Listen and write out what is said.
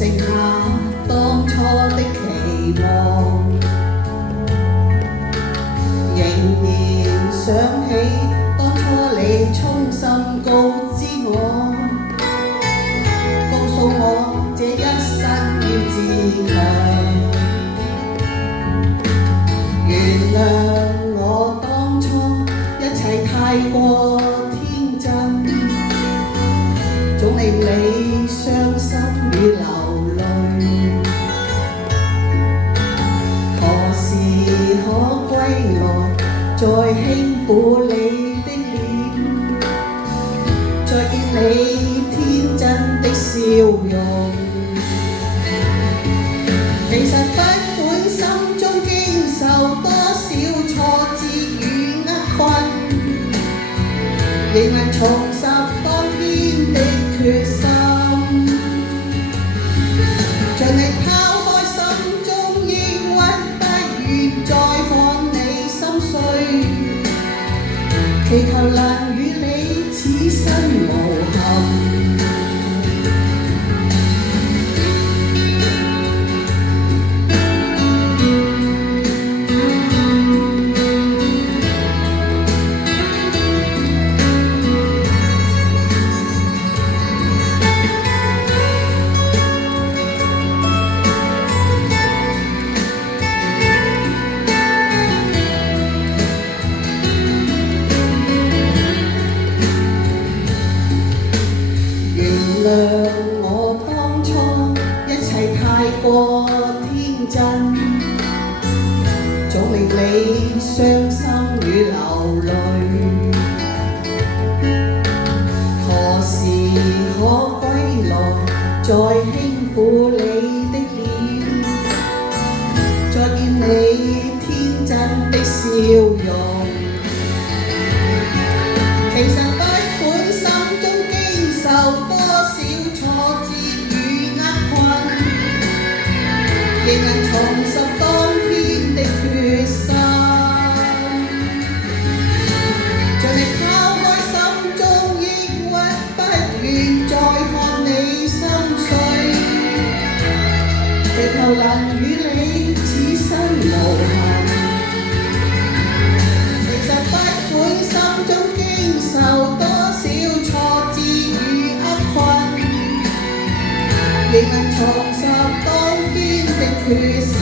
剩下當初的期望，仍然想起當初你衷心告知我，告訴我這一生要自強。原諒我當初一切太過天真，總令你傷心與流淚。何時可歸來，再輕撫你的臉，再見你天真的笑容。其實不管心中經受多少挫折與厄困，仍能重拾當天的決心，盡力拋開心中抑鬱，不願再看你心碎，祈求能與你此生無憾。原諒我當初一切太過天真，總令你傷心與流淚。何時可歸來，再輕撫你的臉，再見你天真的笑容。其實不管心中經受多少挫折與厄困，仍能重拾當天的決心，盡力拋開心中抑鬱，不願再看你心碎，祈求能與你此生無憾。其實不管心中經受多少挫折與厄困，仍能重拾當天的決心。